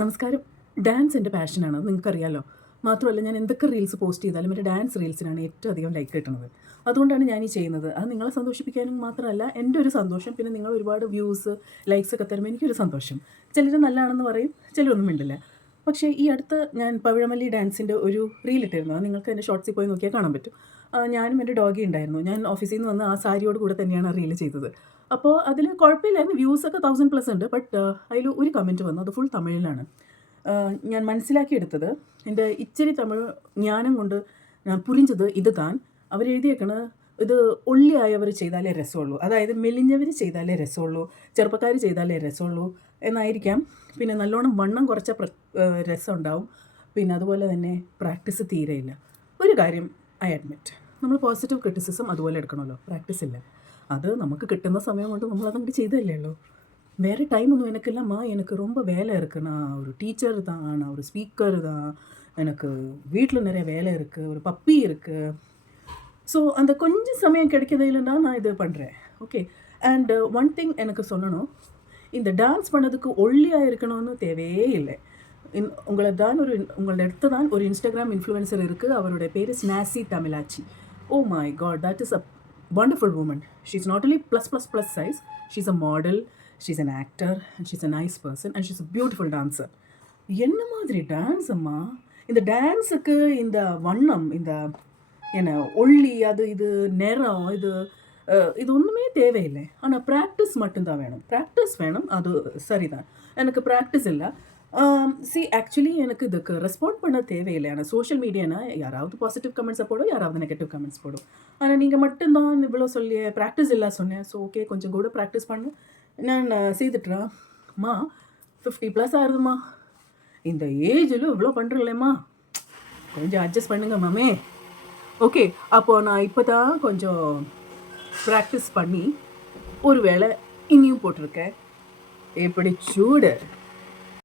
നമസ്കാരം. ഡാൻസ് എൻ്റെ പാഷനാണ്. അത് നിങ്ങൾക്കറിയാലോ. മാത്രമല്ല ഞാൻ എന്തൊക്കെ റീൽസ് പോസ്റ്റ് ചെയ്താലും എൻ്റെ ഡാൻസ് റീൽസിനാണ് ഏറ്റവും അധികം ലൈക്ക് കിട്ടുന്നത്. അതുകൊണ്ടാണ് ഞാൻ ഈ ചെയ്യുന്നത്. അത് നിങ്ങളെ സന്തോഷിപ്പിക്കാനും മാത്രമല്ല എൻ്റെ ഒരു സന്തോഷം. പിന്നെ നിങ്ങൾ ഒരുപാട് വ്യൂസ്, ലൈക്സ് ഒക്കെ തരുമ്പോൾ എനിക്കൊരു സന്തോഷം. ചിലർ നല്ലതാണെന്ന് പറയും, ചിലരൊന്നും മിണ്ടില്ല. പക്ഷേ ഈ അടുത്ത് ഞാൻ പവിഴമല്ലി ഡാൻസിൻ്റെ ഒരു റീൽ ഇട്ടിരുന്നു. അത് നിങ്ങൾക്ക് എൻ്റെ ഷോർട്സിൽ പോയി നോക്കിയാൽ കാണാൻ പറ്റും. ഞാനും എൻ്റെ ഡോഗി ഉണ്ടായിരുന്നു. ഞാൻ ഓഫീസിൽ നിന്ന് വന്ന് ആ സാരിയോട് കൂടെ തന്നെയാണ് ആ റീൽ ചെയ്തത്. അപ്പോൾ അതിൽ കുഴപ്പമില്ലായിരുന്നു. വ്യൂസൊക്കെ 1000+ ഉണ്ട്. ബട്ട് അതിൽ ഒരു കമൻറ്റ് വന്നു. അത് ഫുൾ തമിഴിലാണ്. ഞാൻ മനസ്സിലാക്കിയെടുത്തത് എൻ്റെ ഇച്ചിരി തമിഴ് ജ്ഞാനം കൊണ്ട് ഞാൻ പുരിഞ്ചത് ഇത് താൻ അവരെഴുതിയേക്കണ് ഇത് ഒള്ളിയായവർ ചെയ്താലേ രസമുള്ളൂ, അതായത് മെലിഞ്ഞവർ ചെയ്താലേ രസമുള്ളൂ, ചെറുപ്പക്കാർ ചെയ്താലേ രസമുള്ളൂ എന്നായിരിക്കാം. പിന്നെ നല്ലോണം വണ്ണം കുറച്ച രസം ഉണ്ടാവും. പിന്നെ അതുപോലെ തന്നെ പ്രാക്ടീസ് തീരെയില്ല. ഒരു കാര്യം ഐ അഡ്മിറ്റ്, നമ്മൾ പോസിറ്റീവ് ക്രിറ്റിസിസം അതുപോലെ എടുക്കണമല്ലോ. പ്രാക്ടീസ് ഇല്ല, அது நமக்கு கிட்டுന്ന സമയം കൊണ്ട് നമ്മൾ അതങ്ങോട്ട് ചെയ്തല്ലേ ഉള്ളൂ. வேறு டைம் ஒன்றும் எனக்கு இல்லைம்மா, எனக்கு ரொம்ப வேலை இருக்குது, நான் ஒரு டீச்சர் தான், நான் ஒரு ஸ்பீக்கர் தான், எனக்கு வீட்டில் நிறைய வேலை இருக்குது, ஒரு பப்பி இருக்குது. ஸோ அந்த கொஞ்சம் சமயம் கிடைக்கிறதில்லைன்னா நான் இது பண்ணுறேன். ஓகே. அண்ட் ஒன் திங் எனக்கு சொல்லணும், இந்த டான்ஸ் பண்ணதுக்கு ஒல்லியாக இருக்கணும்னு தேவையே இல்லை. உங்களோட இடத்து தான் ஒரு இன்ஸ்டாகிராம் இன்ஃப்ளூயன்சர் இருக்குது. அவருடைய பேர் snazzy Tamizhachi. Oh my God, that is a wonderful woman. She's not only plus size, she's a model, she's an actor, and she's a nice person, and she's a beautiful dancer. என்ன மாதிரி dance அம்மா! இந்த டான்ஸுக்கு இந்த வண்ணம், இந்த என்ன ஒல்லி, அது இது நிறம், இது ஒன்றுமே தேவையில்லை. ஆனால் ப்ராக்டிஸ் மட்டும்தான் வேணும். ப்ராக்டிஸ் வேணும், அது சரிதான். எனக்கு ப்ராக்டிஸ் இல்லை. ஆக்சுவலி எனக்கு இதுக்கு ரெஸ்பாண்ட் பண்ண தேவையில்லை. ஆனால் சோஷியல் மீடியானா யாராவது பாசிட்டிவ் கமெண்ட்ஸை போடும், யாராவது நெகட்டிவ் கமெண்ட்ஸ் போடும். ஆனால் நீங்கள் மட்டும்தான் இவ்வளோ சொல்லி ப்ராக்டிஸ் இல்லை சொன்னேன். ஸோ ஓகே, கொஞ்சம் கூட ப்ராக்டிஸ் பண்ணு. நான் செய்துட்டுறேன். அம்மா 50+ ஆகுதும்மா, இந்த ஏஜில் இவ்வளோ பண்ணுறீங்களேம்மா, கொஞ்சம் அட்ஜஸ்ட் பண்ணுங்க மாமே. ஓகே, அப்போது நான் இப்போ தான் கொஞ்சம் ப்ராக்டிஸ் பண்ணி ஒரு வேளை இன்னியும் போட்டிருக்கேன். எப்படி சூடு!